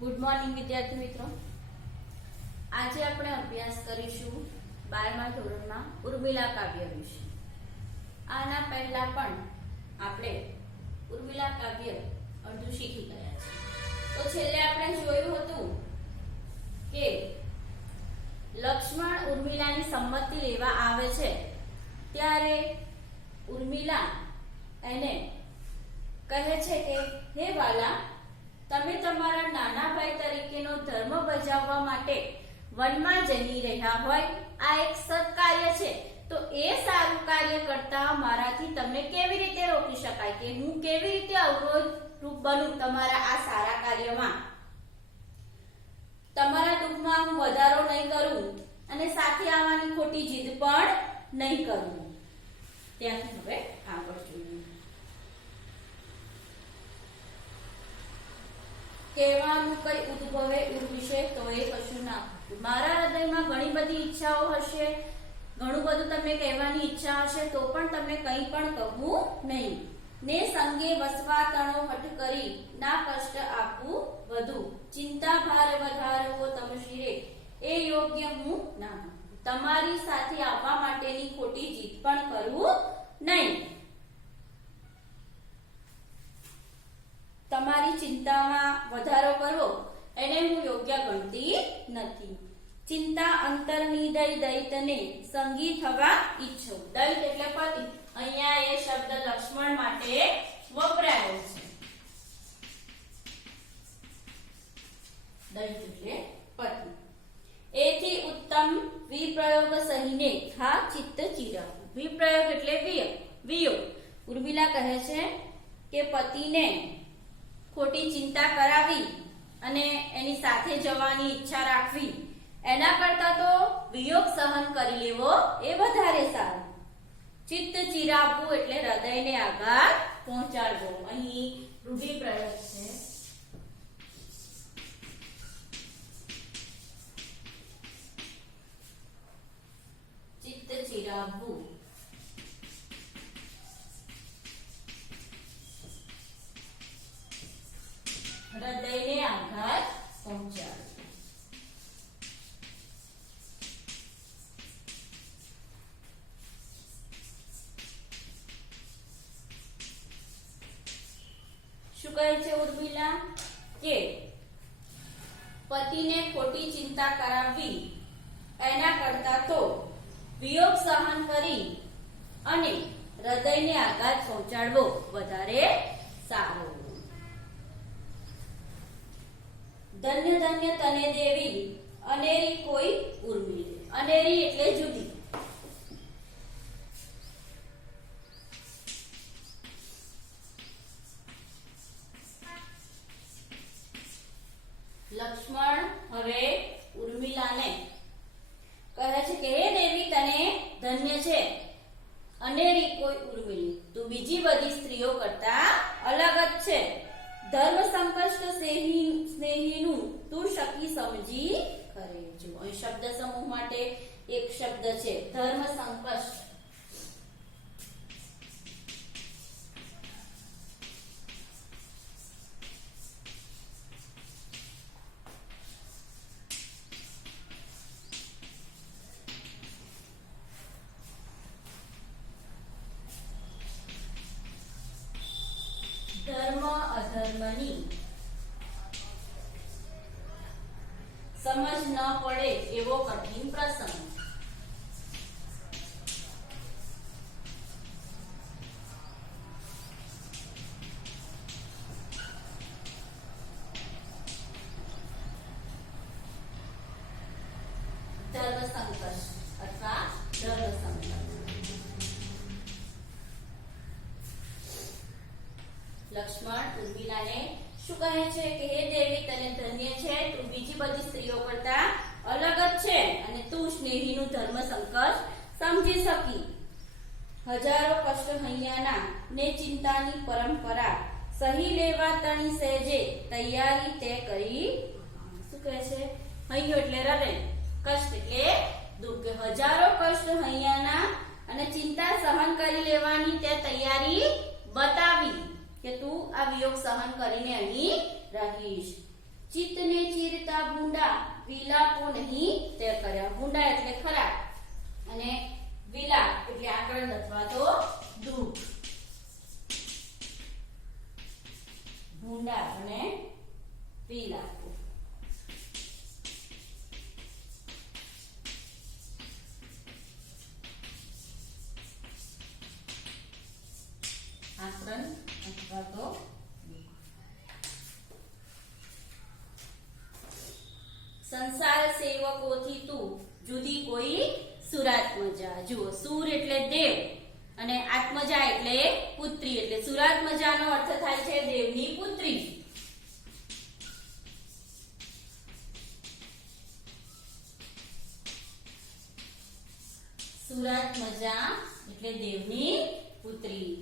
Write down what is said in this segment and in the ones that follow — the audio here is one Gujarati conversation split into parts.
ગુડ મોર્નિંગ વિદ્યાર્થી મિત્રો. આજે આપણે અભ્યાસ કરીશું બારમા ધોરણમાં ઉર્મિલા કાવ્ય વિશે. આના પહેલા પણ આપણે ઉર્મિલા કાવ્ય અડધું શીખી ગયા છે. તો છેલ્લે આપણે જોયું હતું કે લક્ષ્મણ ઉર્મિલાની સંમતિ લેવા આવે છે, ત્યારે ઉર્મિલા એને કહે છે કે, હે વાલા તમે તમારા નાના ભાઈ તરીકેનો ધર્મ બજાવવા માટે વનમાં જઈ રહ્યા હોય, આ એક સત્કાર્ય છે. તો એ સારું કાર્ય કરતા મારાથી તમને કેવી રીતે રોકી શકાય કે હું કેવી રીતે અવરોધ રૂપ બનું તમારા આ સારા કાર્યમાં? તમારા દુઃખમાં હું વધારો નહીં કરું અને સાથે આવવાની ખોટી જીદ પણ નહીં કરું. ત્યાંથી હવે આગળ જોઈએ. કહેવાનું કઈ ઉદ્ભવે ઉર્વિશે તો એ કશું ના. મારા હૃદયમાં ઘણી બધી ઈચ્છાઓ હશે, ઘણું બધું તમને કહેવાની ઈચ્છા હશે, તો પણ તમે કંઈ પણ કહું નહીં. ને સંગે વસવા તણો હઠ કરી ના કષ્ટ આપવું વધુ. ચિંતા ભાર વધારવો તમ શિરે, એ યોગ્ય હું ના. તમારી સાથે આવવા માટેની ખોટી જીદ પણ કરવું નહીં. તમારી ચિંતામાં વધારો કરવો એને હું યોગ્ય ગણતી નથી. ચિંતા અંતરની દૈતને સંગી થવા ઈચ્છો. દૈત એટલે પતિ. અહીંયા એ શબ્દ લક્ષ્મણ માટે વપરાયો છે. એથી ઉત્તમ વિપ્રયોગ સહીને ખા ચિત્ત ચિરાવું વિપ્રયોગ એટલે વિય વિયો. ઉર્મિલા કહે છે કે પતિને ખોટી ચિંતા કરાવી અને એની સાથે જવાની ઈચ્છા રાખવી, એના કરતા તો વિયોગ સહન કરી લેવો એ વધારે સારું. ચિત્ત ચિરાવવું એટલે હૃદયને આઘાત પહોંચાડવો. અહીં રૂઢિપ્રયોગ છે. ચિત્ત ચિરાવવું. કહે છે ઉર્મિલા? કે પતિને ખોટી ચિંતા કરાવવી, એના કરતા તો વિયોગ સહન કરી અને હૃદયને આઘાત પહોંચાડવો વધારે સારો. ધન્ય ધન્ય તને દેવી, અનેરી કોઈ ઉર્મિ અનેરી એટલે જુદી. લક્ષ્મણ હવે ઉર્મિલાને કહે છે કે, હે દેવી, તને ધન્ય છે. અનેરી કોઈ ઉર્મિલી. તું બીજી બધી સ્ત્રીઓ કરતા અલગ જ છે. ધર્મ સંકષ્ટ સ્નેહી, સ્નેહીનું તું શકી સમજી કરે જો અહીં શબ્દ સમૂહ માટે એક શબ્દ છે, ધર્મ સંકષ્ટ. અધર્મની સમજ ન પડે એવો કઠિન પ્રસંગ ધર્મ સંકટ લક્ષ્મણ ઉર્મિલાને શું કહે છે કે હે દેવી, તને ધન્ય છે, તું બીજી બધી સ્ત્રીઓ કરતા અલગ જ છે અને તું સ્નેહીનું ધર્મ સંકટ સમજી શકી. હજારો કષ્ટ હૈયાના, ને ચિંતાની પરંપરા સહી લેવા તણી સહેજે તૈયારી તે કરી. શું કહે છે? હૈયો એટલે રડે. કષ્ટ એટલે દુઃખ. હજારો કષ્ટ હૈયાના અને ચિંતા સહન કરી લેવાની તે તૈયારી બતાવી. કે તું આ વિયોગ સહન કરીને અહીં રહીશ. ચિત્તને ચીરતા ભૂંડા વિલાપો નહીં તે કર્યા ભૂંડા એટલે ખરાબ. અને વિલાપ એટલે આકરણ અથવા તો દુઃખ ભૂંડા અને સંસાર સેવકોથી તું જુદી કોઈ સુરાત્મજા જુઓ, સુર એટલે દેવ અને આત્મજા એટલે પુત્રી. એટલે સુરાત્મજાનો અર્થ થાય છે દેવની પુત્રી. સુરાત્મજા એટલે દેવની પુત્રી.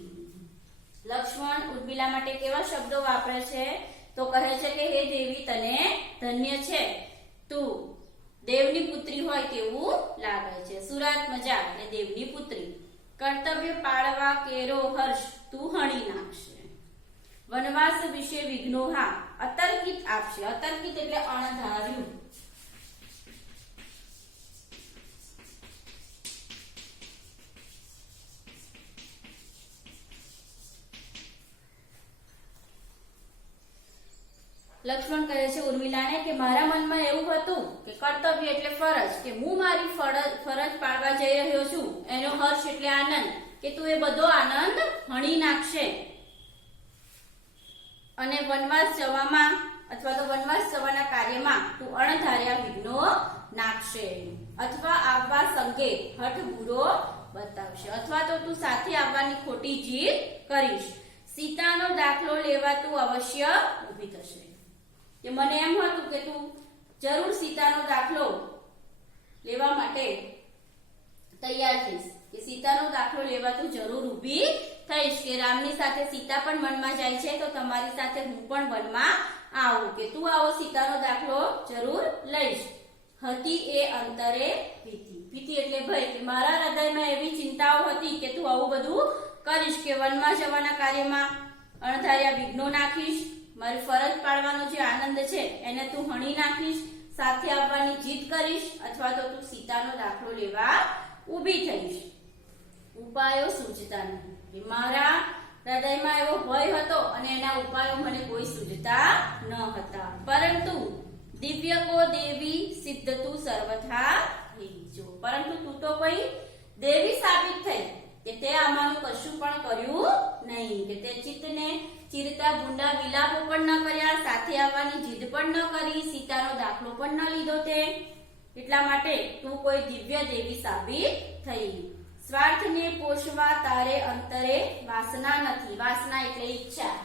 લક્ષ્મણ ઉર્મિલા માટે કેવા શબ્દો વાપરે છે? તો કહે છે કે, હે દેવી, તને ધન્ય છે. તું દેવની પુત્રી હોય તેવું લાગે છે. સુરાત મજા એટલે દેવની પુત્રી. કર્તવ્ય પાળવા કેરો હર્ષ તું હણી નાખશે. વનવાસ વિશે વિઘ્નો હા, અતર્કિત આપશે. અતર્કિત એટલે અણધાર્યું. લક્ષ્મણ કહે છે, ઉર્મિલાને કે મારા મનમાં એવું હતું કે કર્તવ્ય એટલે ફરજ, કે હું મારી ફરજ પાડવા જઈ રહ્યો છું, એનો હર્ષ એટલે આનંદ, કે તું એ બધો આનંદ હણી નાખશે. અને વનવાસ જવામાં અથવા તો વનવાસ જવાના કાર્યમાં તું અણધાર્યા વિઘ્નો નાખશે. અથવા આવવા સંગે હઠ બુરો બતાવશે. અથવા તો તું સાથે આવવાની ખોટી જીત કરીશ. સીતાનો દાખલો લેવા તું અવશ્ય ઊભી થશે. કે મને એમ હતું કે તું જરૂર સીતાનો દાખલો લેવા માટે તૈયાર થઈશ. કે સીતાનો દાખલો લેવા તું જરૂર ઊભી થઈશ. કે રામની સાથે સીતા પણ વનમાં જાય છે, તો તમારી સાથે હું પણ વનમાં આવું. કે તું આવો સીતાનો દાખલો જરૂર લઈશ. હતી એ અંતરે ભીતિ. ભીતિ એટલે ભય કે મારા હૃદયમાં એવી ચિંતાઓ હતી કે તું આવું બધું કરીશ કે વનમાં જવાના કાર્યમાં અણધાર્યા વિઘ્નો નાખીશ. મારી ફરજ પાડવાનો જે આનંદ છે, એને તું હણી નાખીશ, સાથે આવવાની જીદ કરીશ, અથવા તો તું સીતાનો દાખલો લેવા ઊભી થઈશ. ઉપાયો સૂચતા નહીં. મારા હૃદયમાં એવો ભય હતો અને એના ઉપાયો મને કોઈ સૂચતા ન હતા. પરંતુ દિવ્ય કો દેવી સિદ્ધ તું સર્વથા જો પરંતુ તું તો કોઈ દેવી સાબિત થઈ, કે તે આમાંનું કશું પણ કર્યું નહીં, કે તે ચિત્તને ચિરતા ભૂંડા વિલાપો પણ ન કર્યા, સાથે આવવાની જીદ પણ ન કરી, સીતાનો દાખલો પણ ન લીધો તે. એટલા માટે તું કોઈ દિવ્ય દેવી સાબિત થઈ. સ્વાર્થને પોષવા તારે અંતરે વાસના નથી, વાસના એટલે ઈચ્છા.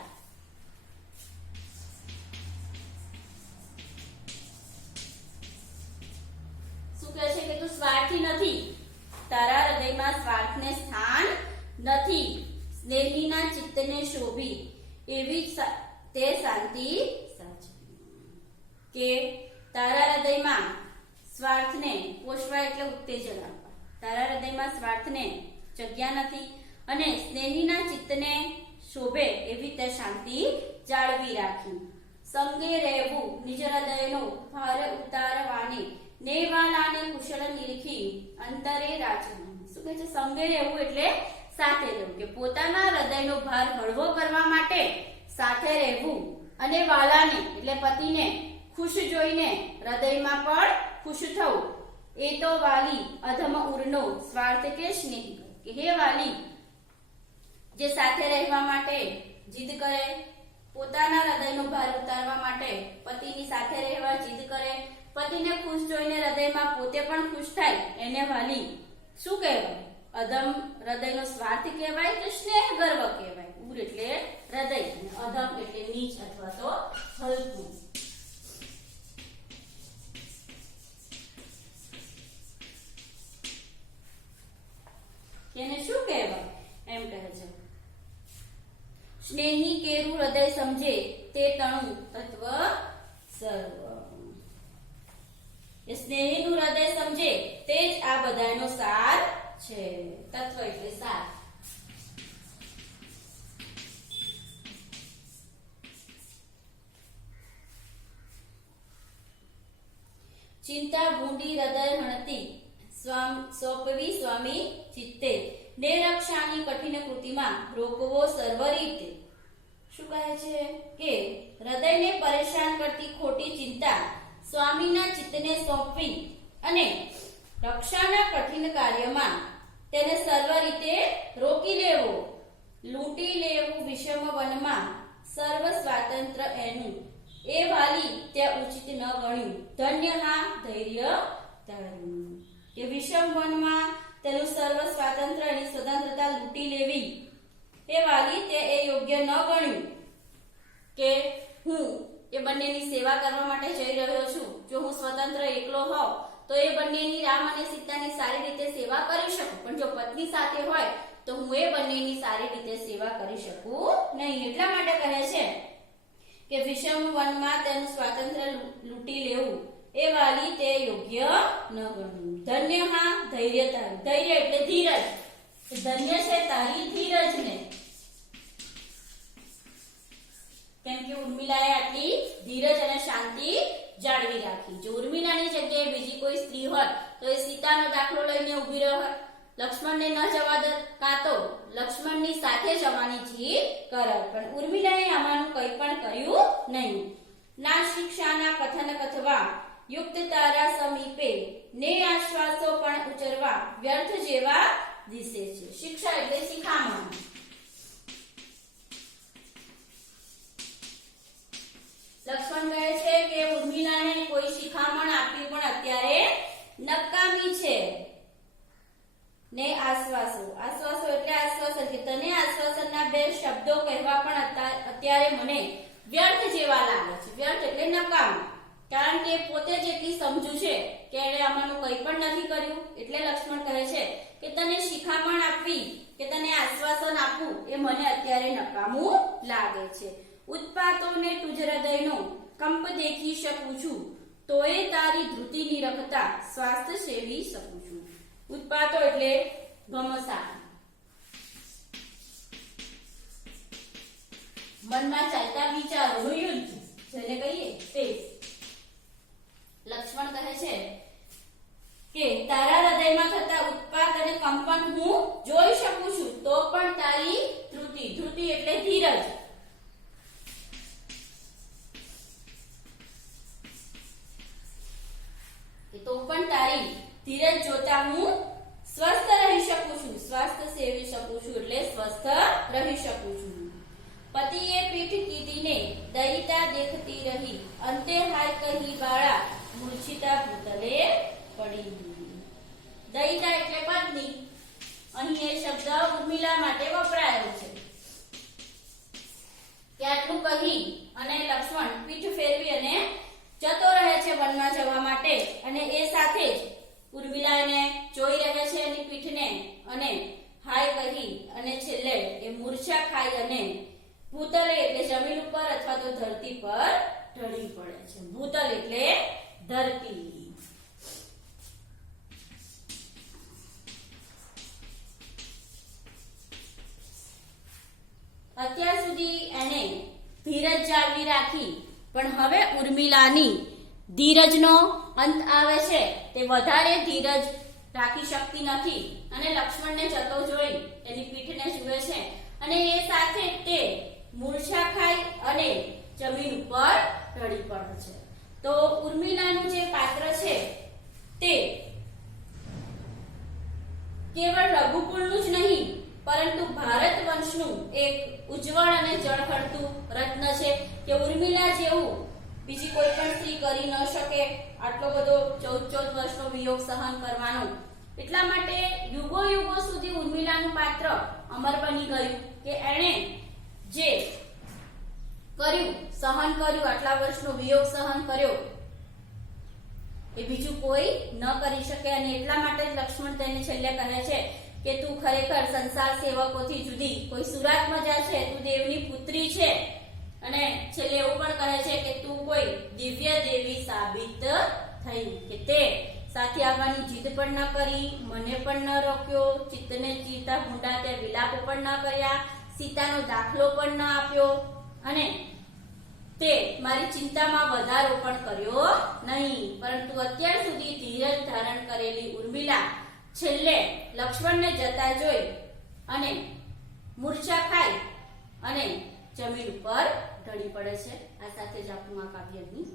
શું કહે છે કે તું સ્વાર્થી નથી? તારા હૃદયમાં સ્વાર્થને સ્થાન નથી. સ્નેહીના ચિત્તને શોભી. એવી તે શાંતિ સાચવી કે તારા હૃદયમાં સ્વાર્થને પોષવા એટલે ઉત્તેજન આપવા. તારા હૃદયમાં સ્વાર્થને જગ્યા નથી અને સ્નેહીના ચિત્તને શોભે એવી તે શાંતિ જાળવી રાખી. સંગે રહેવું નિજ હૃદયનો ભાર ઉતારવાની નેવાલાને કુશળ નિરખી અંતરે રાજવું શું કહે છે? સંગે રહેવું એટલે સાથે રહેવું કે પોતાના હૃદયનો ભાર હળવો કરવા માટે સાથે રહેવું અને વાલાને એટલે પતિને, ખુશ જોઈને હૃદયમાં પણ ખુશ થવું. એ તો વાલી અધમ ઉરનો સ્વાર્થ કે સ્નેહ કે હે વાલી, જે સાથે રહેવા માટે જીદ કરે, પોતાના હૃદયનો ભાર ઉતારવા માટે પતિની સાથે રહેવા જીદ કરે, પતિને ખુશ જોઈને હૃદયમાં પોતે પણ ખુશ થાય, એને વાલી શું કહેવાય? અધમ હૃદયનો સ્વાર્થ કહેવાય કે સ્નેહ ગર્વ કહેવાય. ઉર એટલે હૃદય અધમ એટલે નીચ અથવા તો હલકું. એને શું કહેવાય? એમ કહે છે. સ્નેહી કેરું હૃદય સમજે તે તણું તત્વ સર્વ. સ્નેહીનું હૃદય સમજે તે જ આ બધાનો સાર છે ચિંતા, ભૂંડી, હૃદય, હણતી. સોંપવી સ્વામી ચિત્તે. નિરક્ષાની કઠિન કૃતિમાં રોકવો સર્વ રીતે શું કહે છે? કે હૃદયને પરેશાન કરતી ખોટી ચિંતા સ્વામીના ચિત્તને સોંપવી અને રક્ષાના કઠિન કાર્યમાં તેને સર્વ રીતે રોકી લેવો. લૂંટી લેવું વિષમ વનમાં સર્વ સ્વાતંત્ર્ય એનું. એ વાલી ત્યાં ઉચિત ન ગણ્યું. ધન્ય હા, ધૈર્ય તારું કે વિષમ વનમાં તેનું સર્વ સ્વાતંત્ર્ય અને સ્વતંત્રતા લૂંટી લેવી. એ વાલી તે એ યોગ્ય ન ગણ્યું. કે હું એ બંનેની સેવા કરવા માટે જઈ રહ્યો છું. જો હું સ્વતંત્ર એકલો હોઉં તો એ બંનેની રામ અને સીતાની સારી રીતે સેવા કરી શકું. પણ જો પત્ની સાથે હોય, તો હું એ બંનેની સારી રીતે સેવા કરી શકું નહીં. એટલા માટે કહે છે કે વિષમ વનમાં તેનું સ્વાતંત્ર્ય લૂંટી લેવું એ વાલી તે યોગ્ય ન ગણવું ધન્ય હા, ધૈર્ય તારું. ધૈર્ય એટલે ધીરજ. ધન્ય છે તારી ધીરજને. કેમ કે ઉર્મિલાએ આટલી ધીરજ અને શાંતિ જાળવી રાખી. જો ઉર્મિલાની જગ્યાએ બીજી કોઈ સ્ત્રી હોત તો એ સીતાનો દાખલો લઈને ઊભી રહે. લક્ષ્મણને ન જવા દત કાં તો લક્ષ્મણની સાથે જવાની જીદ કરત પણ ઉર્મિલાએ આમાંનું કંઈ પણ કર્યું નહીં. ના શિક્ષાના કથન કથવા, યુક્ત તારા સમીપે ને આશ્વાસો પણ ઉચરવા વ્યર્થ જેવા દિશે છે. શિક્ષા એટલે શિખામણ. લક્ષ્મણ કહે છે કે ઉર્મિલાને કોઈ શિખામણ આપ્યું પણ અત્યારે નકામી છે. ને આશ્વાસો. આશ્વાસો એટલે આશ્વાસન કે તને આશ્વાસનના બે શબ્દો કહેવા પણ અત્યારે મને વ્યર્થ જેવા લાગે છે. વ્યર્થ એટલે નકામું. કારણ કે પોતે જેટલી સમજુ છે કે એણે આમાંનું કંઈ પણ નથી કર્યું, એટલે લક્ષ્મણ કહે છે કે તને શિખામણ આપવી, કે તને આશ્વાસન આપવું, એ મને અત્યારે નકામું લાગે છે. ઉત્પાતોને તુજ હૃદયનો કંપ દેખી શકું છું, તોય તારી ધૃતિ નિરખતા સ્વાસ્થ્ય સેવી શકું છું. ઉત્પાતો એટલે ભમસા. મનમાં ચાલતા વિચારોનું યુદ્ધ જેને કહીએ તે. લક્ષ્મણ કહે છે કે, તારા હૃદયમાં થતા ઉત્પાત અને કંપન હું જોઈ શકું છું, તો પણ તારી ધૃતિ ધૃતિ એટલે ધીરજ. તો પણ તારી ધીરજ જોતા હું સ્વસ્થ રહી શકું છું. સ્વાસ્થ્ય સેવી શકું છું એટલે સ્વસ્થ રહી શકું છું. પતિએ પીઠ કીધીને દયિતા દેખતી રહી. અંતે હાય કહી બાળા, મૂર્છિતા ભૂતલે પડી દયિતા એટલે પત્ની. અહીં એ શબ્દ ઉર્મિલા માટે વપરાયો છે. કે આટલું કહી અને લક્ષ્મણ પીઠ ફેરવી અને જતો રહે છે વનમાં જવા માટે અને એ સાથે જ ઉર્મિલા એને જોઈ રહે છે એની પીઠને અને હાય કહી અને છેલ્લે એ મૂર્છા ખાઈ અને ભૂતલ એટલે જમીન ઉપર અથવા તો ધરતી પર ઢળી પડે છે. ભૂતલ એટલે ધરતી. અત્યાર સુધી એને ધીરજ જાળવી રાખી પણ હવે ઉર્મિલાની ધીરજનો અંત આવે છે. તે વધારે ધીરજ રાખી શકતી નથી અને લક્ષ્મણને જતો જોઈ એની પીઠને જુએ છે. અને એ સાથે તે મૂર્છા ખાઈ અને જમીન ઉપર ઢળી પડે છે તો ઉર્મિલાનું જે પાત્ર છે તે કેવળ રઘુકુળનું જ નહીં પરંતુ ભારત વંશનું એક ઉજ્જવળ અને ઝળહળતું રત્ન છે કે ઉર્મિલા જેવું બીજી કોઈ પણ સ્ત્રી કરી ન શકે આટલો બધો ચૌદ ચૌદ વર્ષનો વિયોગ સહન કરવાનો એટલા માટે યુગો યુગો સુધી પાત્ર અમર બની ગયું કે એણે જે કર્યું, સહન કર્યું, આટલા વર્ષનો વિયોગ સહન કર્યો, એ બીજું કોઈ ન કરી શકે અને એટલા માટે જ લક્ષ્મણ તેને છેલ્લે કહે છે કે તું ખરેખર સંસાર સેવકોથી જુદી. કોઈ સુરાતમાં જા છે, તું દેવની પુત્રી છે. અને છેલ્લે એવું પણ કહે છે કે તું કોઈ દિવ્ય દેવી સાબિત થઈ કે તે સાથે આવવાની જીદ પણ ન કરી, મને પણ ન રોક્યો, ચિત્તને ચીરતા ભૂંડા તે વિલાપો પણ ન કર્યા, સીતાનો દાખલો પણ ન આપ્યો. અને તે મારી ચિંતામાં વધારો પણ કર્યો નહીં, પરંતુ અત્યાર સુધી ધીરજ ધારણ કરેલી ઉર્મિલા છેલ્લે લક્ષ્મણને જતા જોઈ અને મૂર્છા ખાઈ અને જમીન ઉપર ઢળી પડે છે. આ સાથે જ આપણું આ કાવ્યની